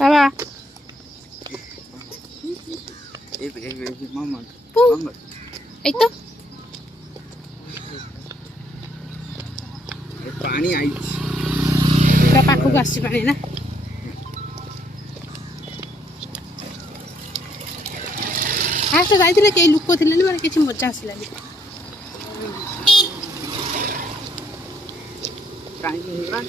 বাবা এই তো ପାଣି ଆଇଛି ତା ପାଖକୁ ଆସିଛି ପାଣି ନା ଫାଷ୍ଟ ଯାଇଥିଲେ କେହି ଲୋକ ଥିଲେନି ମାନେ କିଛି ମଜା ଆସିଲାନି କାହିଁକି ହେଇଗଲା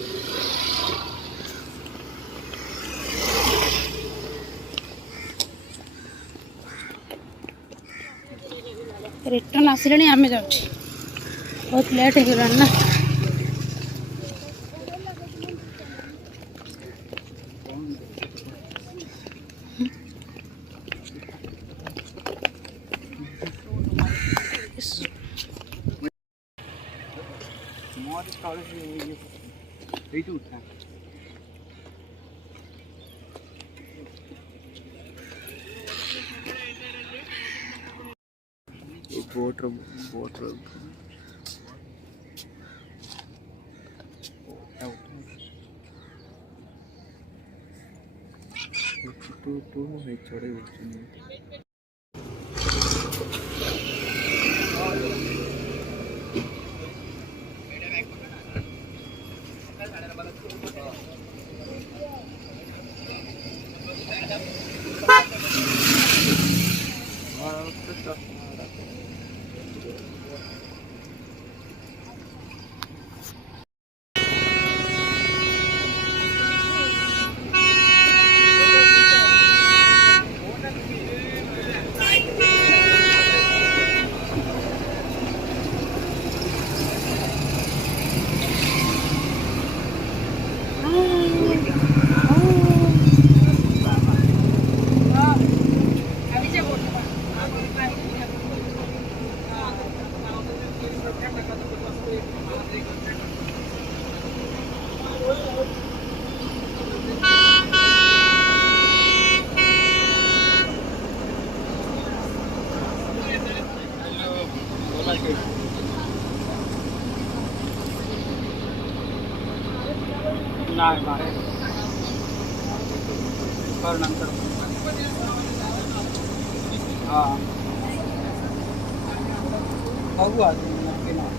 रिटर्न आसिले आम जाऊँ बहुत लेट हो गलानी ना बोट तो चढ़े नंतर हाँ बघू आज नक्की ना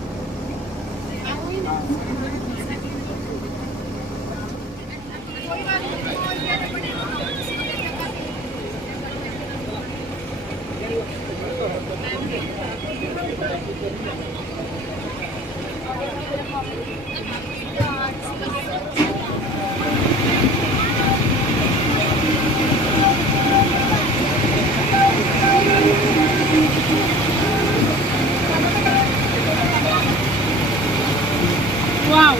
वाओ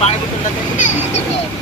पानी बोतल लेते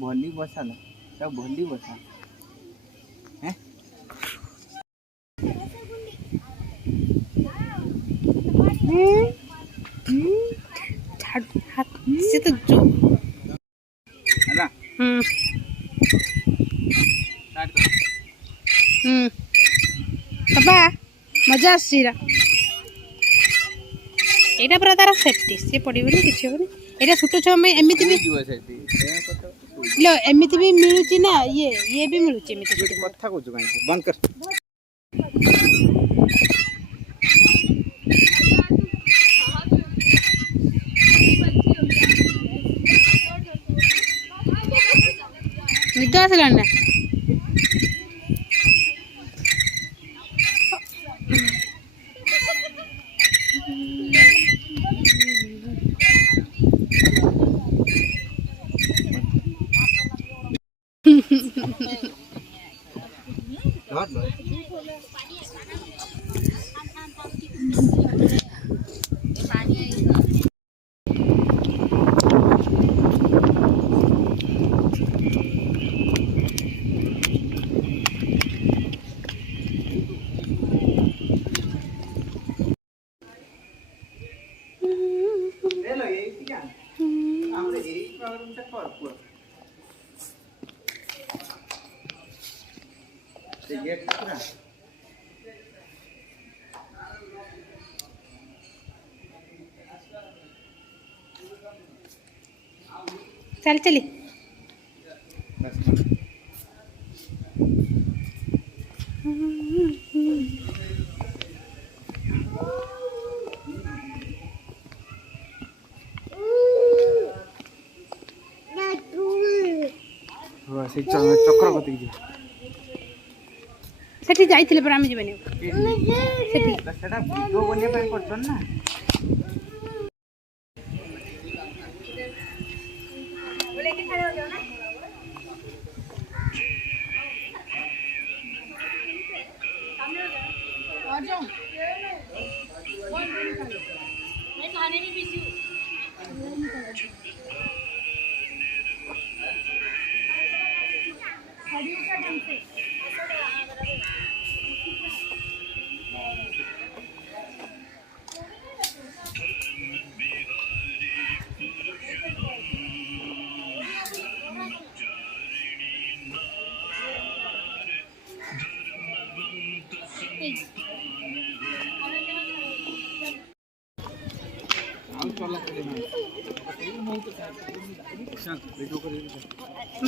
भली बसा भली बसा से तो जो ହେଲା बाबा मजा आसरा एटा पूरा तार सेफ्टी सी पड़ोनी किसी हेनी एटा छोट छुआ एमती भी लो एमती भी मिलूची ना ये भी मिलूची एमती कथा कहूँ कहीं बंद कर निद आसला ना चल चली चक्र कति सेठी जाइथिले पर आमे जिबेनी सेठी सेटा वीडियो बनिया ପାଇଁ करछन ना बोले के खाले हो जाओ ना सामने हो जाओ और जाओ मैं खाने में बिजी हूं खड़ी होकर ढंग से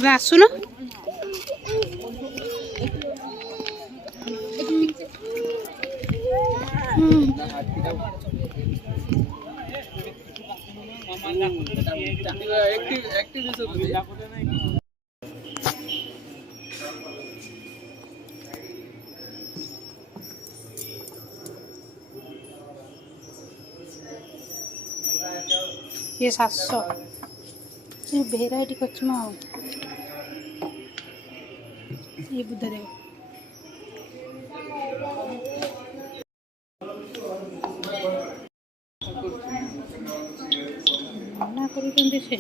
आसुन ये 700 ये भेराइटी कच्चमा हो ये बुद्ध देव मना कर से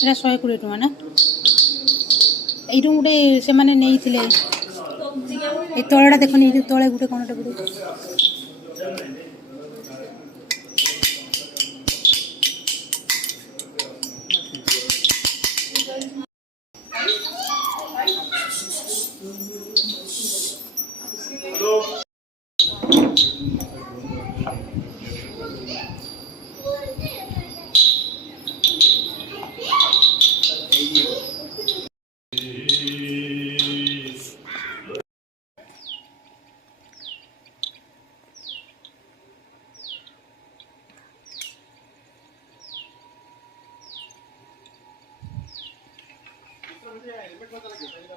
एटा 120 टका ना ये गोटे से माने नहीं थिले ए तळडा देखनी ए तळे गुटे कोनटा गुटे हेल्मेट